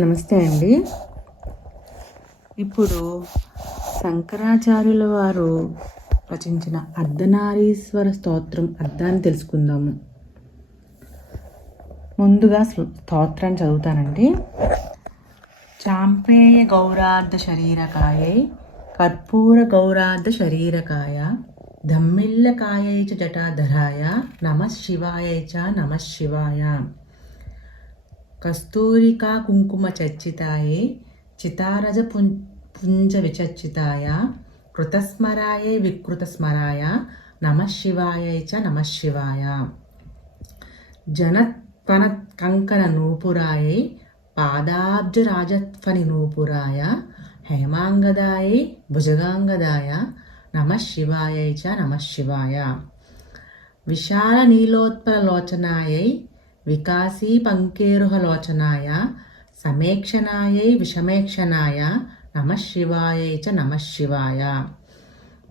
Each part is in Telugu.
నమస్తే అండి. ఇప్పుడు శంకరాచార్యుల వారు రచించిన అర్ధనారీశ్వర స్తోత్రం అర్థాన్ని తెలుసుకుందాము. ముందుగా స్తోత్రాన్ని చదువుతానండి. చాంపేయ గౌరార్ధ శరీరకాయై కర్పూర గౌరార్ధ శరీరకాయ ధమ్మిల్లకాయై చ జటాధరాయ నమః శివాయై చ నమః శివాయ. కస్తూరికా కుంకుమ చర్చితాయే చితారజ పుంజ విచర్చితాయ కృతస్మరాయై వికృతస్మరాయ నమః శివాయై చ నమః శివాయ. జనత్వనత్ కంకణ నూపురాయై పాదాబ్జ రాజత్వని నూపురాయ హేమాంగదాయై భుజగాంగదాయ నమః శివాయై చ నమః శివాయ. విశాల నీలోత్పల లోచనాయై వికాసీ పంకేరుహలోచనాయ సమేక్షణాయై విషమేక్షణాయ నమః శివాయై చ నమః శివాయ.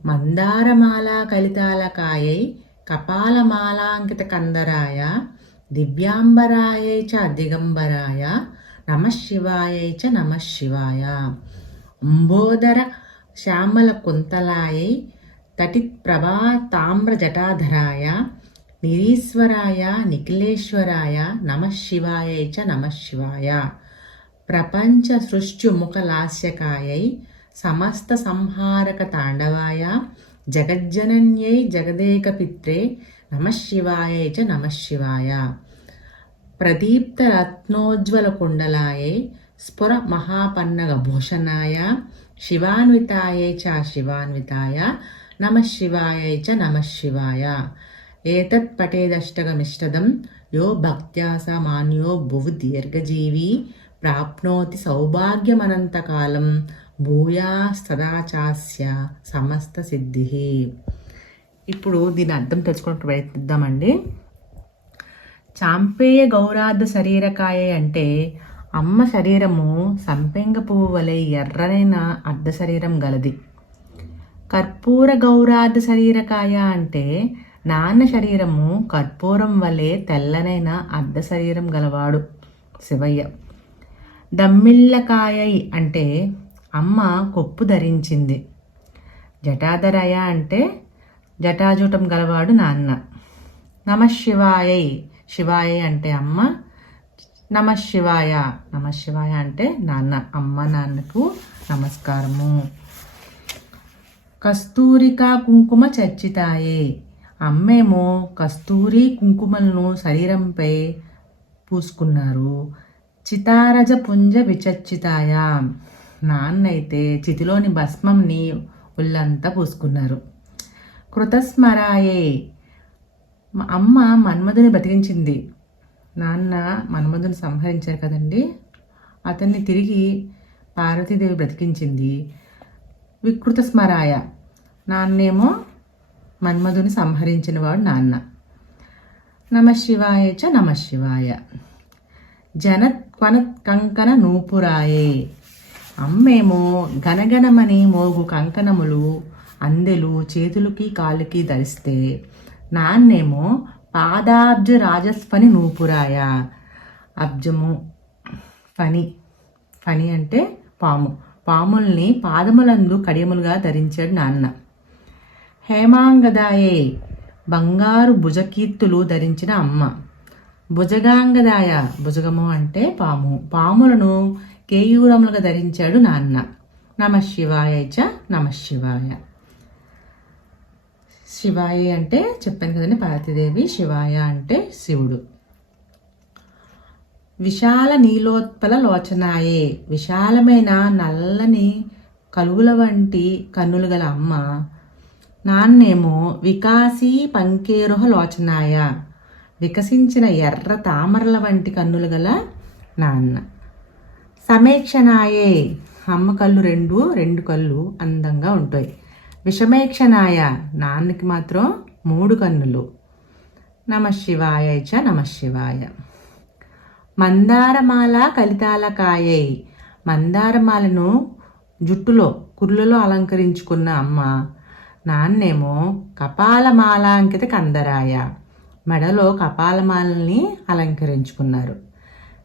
మందారమాలా కలితాలకాయై కపాలమాలాంకిత కందరాయ దివ్యాంబరాయై చ దిగంబరాయ నమః శివాయై చ నమః శివాయ. అంబోదర శ్యామల కుంతలాయై తటిత్ ప్రభా తామ్ర జటాధరాయ నిరీశ్వరాయ నిఖిలేశ్వరాయ నమః శివాయై చ నమః శివాయ. ప్రపంచ సృష్ట్యుముఖలాస్యకాయై సమస్త సంహారక తాండవాయ జగజ్జనన్యై జగదేకపిత్రే నమః శివాయై చ నమః శివాయ. ప్రదీప్త రత్నోజ్వల కుండలాయై స్ఫుర మహాపన్నగ భూషణాయ శివాన్వితాయై చ శివాన్వితాయ నమః శివాయై చ నమః శివాయ. ఏతత్ పఠేదష్టకమిష్టదం యో భక్త్యా స మాన్యో భువి దీర్ఘజీవి ప్రాప్నోతి సౌభాగ్యమనంతకాలం భూయాస్తదాచాస్య సమస్త సిద్ధి. ఇప్పుడు దీని అర్థం తెలుసుకోవడానికి ప్రయత్నిద్దామండి. చాంపేయ గౌరార్ధ శరీరకాయ అంటే అమ్మ శరీరము సంపెంగ పువ్వు వలె ఎర్రనైన అర్ధ శరీరం గలది. కర్పూర గౌరార్ధ శరీరకాయ అంటే నాన్న శరీరము కర్పూరం వలె తెల్లనైన అర్ధ శరీరం గలవాడు శివయ్య. దమ్మిల్లకాయై అంటే అమ్మ కొప్పు ధరించింది. జటాధరాయ అంటే జటాజూటం గలవాడు నాన్న. నమః శివాయై శివాయ అంటే అమ్మ, నమః శివాయ నమః శివాయ అంటే నాన్న. అమ్మ నాన్నకు నమస్కారము. కస్తూరికా కుంకుమ చర్చితాయే అమ్మేమో కస్తూరి కుంకుమలను శరీరంపై పూసుకున్నారు. చితారజ పుంజ విచర్చితాయ నాన్నైతే చితిలోని భస్మంని ఒళ్ళంతా పూసుకున్నారు. కృతస్మరాయే అమ్మ మన్మధుని బ్రతికించింది. నాన్న మన్మధుని సంహరించారు కదండి, అతన్ని తిరిగి పార్వతీదేవి బ్రతికించింది. వికృత స్మరాయ నాన్నేమో మన్మధుని సంహరించిన వాడు నాన్న. నమః శివాయ చ నమః శివాయ. జనత్వనత్ కంకణ నూపురాయే అమ్మేమో గనగనమని మోగు కంకణములు అందెలు చేతులకి కాళ్ళకి ధరిస్తే నాన్నేమో పాదాబ్జ రాజస్ఫని నూపురాయ అబ్జము ఫణి ఫణి అంటే పాము పాముల్ని పాదములందు కడియములుగా ధరించాడు నాన్న. హేమాంగదాయే బంగారు భుజకీర్తులు ధరించిన అమ్మ. భుజగాంగదాయ భుజగము అంటే పాము పాములను కేయూరములుగా ధరించాడు నాన్న. నమః శివాయ చ నమః శివాయ. శివాయ అంటే చెప్పాను కదండి పార్వతీదేవి, శివాయ అంటే శివుడు. విశాల నీలోత్పల లోచనాయే విశాలమైన నల్లని కలుగుల వంటి కన్నులు గల అమ్మ. నాన్నేమో వికాసీ పంకేరుహ లోచనాయ వికసించిన ఎర్ర తామరల వంటి కన్నులు గల నాన్న. సమేక్షణాయే అమ్మ కళ్ళు రెండు కళ్ళు అందంగా ఉంటాయి. విషమేక్షణాయ నాన్నకి మాత్రం 3 కన్నులు. నమః శివాయ చ నమః శివాయ. మందారమాల కలితాలకాయై మందారమాలను జుట్టులో కుర్లలో అలంకరించుకున్న అమ్మ. నాన్నేమో కపాలమాలాంకిత కందరాయ మెడలో కపాలమాలని అలంకరించుకున్నారు.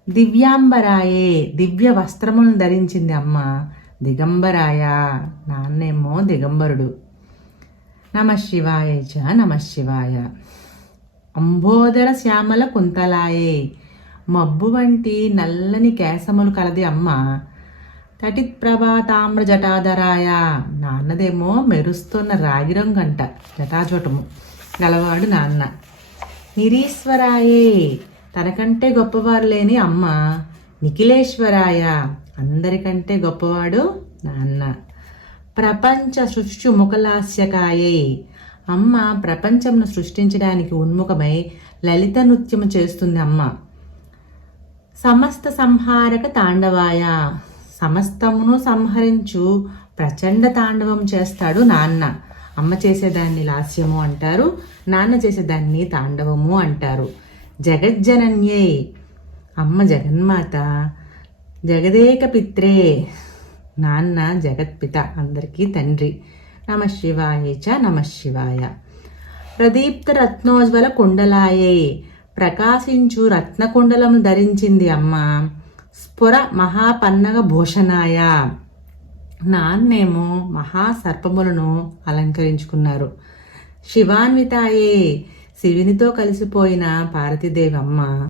దివ్యాంబరాయే దివ్య వస్త్రములను ధరించింది అమ్మ. దిగంబరాయ నాన్నేమో దిగంబరుడు. నమఃశివాయ చ నమఃశివాయ. అంబోదర శ్యామల కుంతలాయే మబ్బు వంటి నల్లని కేశములు కలది అమ్మ. తటిత్ ప్రభాతామ్ర జటాధరాయ నాన్నదేమో మెరుస్తున్న రాగిరంగంట జటాజటము గలవాడు నాన్న. నిరీశ్వరాయే తనకంటే గొప్పవారు లేని అమ్మ. నిఖిలేశ్వరాయ అందరికంటే గొప్పవాడు నాన్న. ప్రపంచ సృష్టి ముఖలాస్యకాయే అమ్మ ప్రపంచంను సృష్టించడానికి ఉన్ముఖమై లలిత నృత్యము చేస్తుంది అమ్మ. సమస్త సంహారక తాండవాయ సమస్తమును సంహరించు ప్రచండ తాండవం చేస్తాడు నాన్న. అమ్మ చేసేదాన్ని లాస్యము అంటారు, నాన్న చేసేదాన్ని తాండవము అంటారు. జగజ్జనన్యే అమ్మ జగన్మాత. జగదేక పిత్రే నాన్న జగత్పిత అందరికీ తండ్రి. నమఃశివాయ చ నమఃశివాయ. ప్రదీప్త రత్నోజ్వల కుండలాయే ప్రకాశించు రత్నకుండలం ధరించింది అమ్మ. స్ఫుర మహాపన్నగ భూషణాయ నాన్నేమో మహాసర్పములను అలంకరించుకున్నారు. శివాన్వితాయే శివునితో కలిసిపోయిన పార్వతీదేవి అమ్మ.